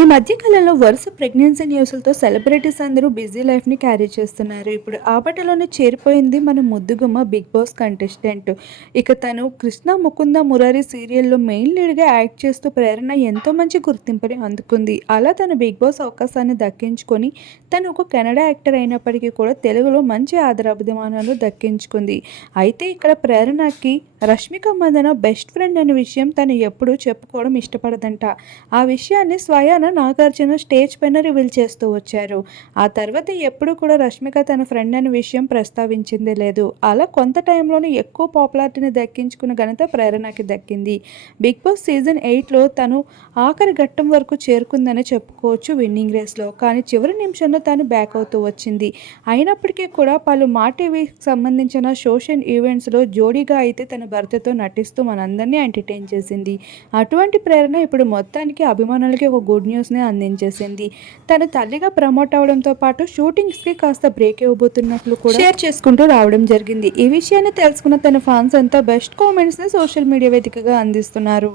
ఈ మధ్య కాలంలో వరుస ప్రెగ్నెన్సీ న్యూస్లతో సెలబ్రిటీస్ అందరూ బిజీ లైఫ్ని క్యారీ చేస్తున్నారు. ఇప్పుడు ఆపటలోనే చేరిపోయింది మన ముద్దుగుమ్మ బిగ్ బాస్ కంటెస్టెంట్ ఇక తను కృష్ణ ముకుంద మురారి సీరియల్లో మెయిన్ లీడ్గా యాక్ట్ చేస్తూ ప్రేరణ ఎంతో మంచి గుర్తింపుని అందుకుంది. అలా తన బిగ్ బాస్ అవకాశాన్ని దక్కించుకొని తను ఒక కెనడా యాక్టర్ అయినప్పటికీ కూడా తెలుగులో మంచి ఆదరాభిమానాలు దక్కించుకుంది. అయితే ఇక్కడ ప్రేరణకి రష్మిక మందన బెస్ట్ ఫ్రెండ్ అనే విషయం తను ఎప్పుడూ చెప్పుకోవడం ఇష్టపడదంట. ఆ విషయాన్ని స్వయాన నాగార్జున స్టేజ్ పైన రివీల్ చేస్తూ వచ్చారు. ఆ తర్వాత ఎప్పుడు కూడా రష్మిక తన ఫ్రెండ్ అనే విషయం ప్రస్తావించిందే లేదు. అలా కొంత టైంలోనే ఎక్కువ పాపులారిటీని దక్కించుకున్న ఘనత ప్రేరణకి దక్కింది. బిగ్ బాస్ సీజన్ ఎయిట్లో తను ఆఖరి ఘట్టం వరకు చేరుకుందని చెప్పుకోవచ్చు విన్నింగ్ రేస్లో. కానీ చివరి నిమిషంలో తను బ్యాక్ అవుతూ వచ్చింది. అయినప్పటికీ కూడా పలు మా టీవీకి సంబంధించిన సోషల్ ఈవెంట్స్లో జోడీగా అయితే తన భర్తతో నటిస్తూ మనందరినీ ఎంటర్టైన్ చేసింది. అటువంటి ప్రేరణ ఇప్పుడు మొత్తానికి అభిమానులకి ఒక గుడ్ న్యూస్ని అందించేసింది. తన తల్లిగా ప్రమోట్ అవడంతో పాటు షూటింగ్స్కి కాస్త బ్రేక్ ఇవ్వబోతున్నట్లు కూడా షేర్ చేసుకుంటూ రావడం జరిగింది. ఈ విషయాన్ని తెలుసుకున్న తన ఫ్యాన్స్ అంతా బెస్ట్ కామెంట్స్ని సోషల్ మీడియా వేదికగా అందిస్తున్నారు.